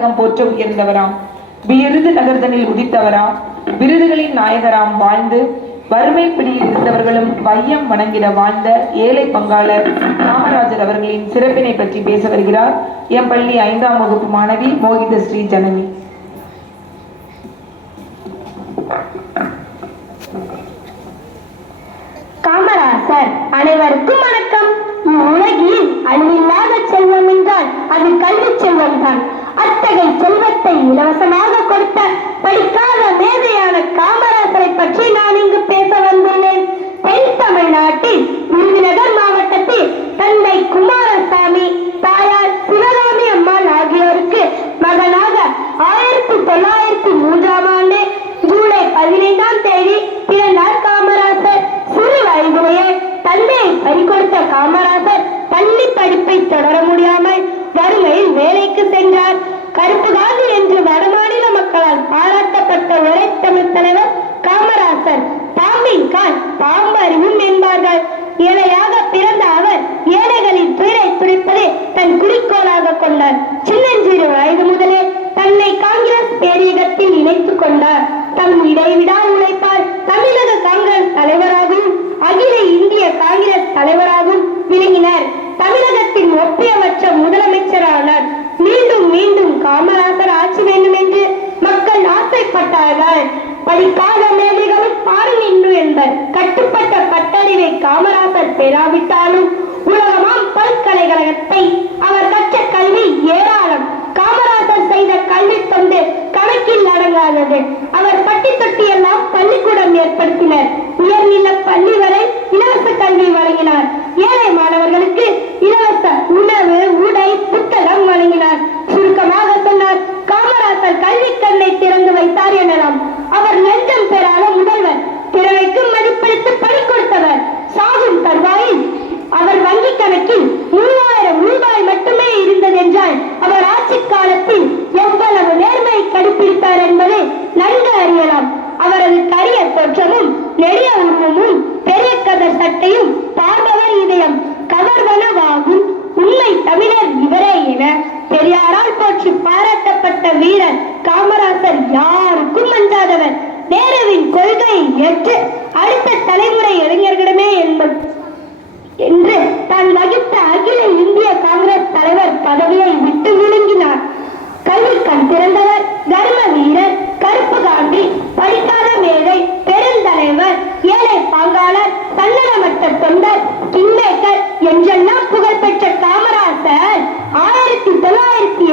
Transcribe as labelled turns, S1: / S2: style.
S1: உலகம் போற்ற உயர்ந்தவராம் விருது நகர்தனில் உதித்தவராம். விருதுகளின் நாயகராம் வாழ்ந்து வறுமை பிடியில் இருந்தவர்களும் வையம் வணங்கிட வாழ்ந்த ஏழை பங்காளர் காமராஜர் அவர்களின் சிறப்பினை பற்றி பேச வருகிறார் எம் பள்ளி ஐந்தாம் வகுப்பு மாணவி மோகித ஸ்ரீ ஜனனி.
S2: காமராசர் அனைவருக்கும் வணக்கம். முடியாமல் வறுமையில் வேலைக்கு சென்றார். கருப்பு காந்தி என்று வடமாநில மக்களால் பாராட்டப்பட்ட ஒரே தமிழ் தலைவர் காமராசர். பாம்பின் கால் பாம்பு அறிவும் என்பார்கள். ஏழையாக பிறந்த அவர் ஏழைகளின் துயரை துடைப்பதே தன் குறிக்கோளாக கொண்டார். சின்னஞ்சிறு வயது முதலே தன்னை காங்கிரஸ் பேரியகத்தில் இணைத்துக் கொண்டார். தம் இடைவிடா காமராசர் ஆட்சி வேண்டும் என்று மக்கள் ஆசைப்பட்டார்கள். படிக்காத மேதைகளும் பாருமின்று என்பர் கட்டுப்பட்ட பட்டறிவை காமராசர் பெறாவிட்டாலும் உலகமாம் பல்கலைக்கழகத்தை அவர் கற்ற கல்வி ஏராளம். காமராசர் செய்த கல்வி தொண்டு கணக்கில் அடங்காதது. அவர் பட்டி தொட்டி எல்லாம் பள்ளிக்கூடம் ஏற்படுத்தினர். உயர்நில பள்ளி வரை இலவச கல்வி வழங்கினார். ஏழை மாணவர்களுக்கு இலவச உணவு உடை புத்தகம் வழங்கினார். தோற்றமும் நெடிய உருவமும் பெரிய கதர் சட்டையும் பார்ப்பவர் இதயம் கவர்வனவாகும் உண்மை தமிழர் இவரே என பெரியாரால் போற்றி பாராட்டப்பட்ட வீரர் காமராசர் யாருக்கும் அஞ்சாதவர். நேருவின் கொள்கையை ஏற்று அடுத்த தலைமுறை இளைஞர்களிடமே என்பது என்று தான் வகித்த அகில இந்திய காங்கிரஸ் தலைவர் பதவியை விட்டு விழுங்கினார். கல்வி கண் திறந்தவர் Америку!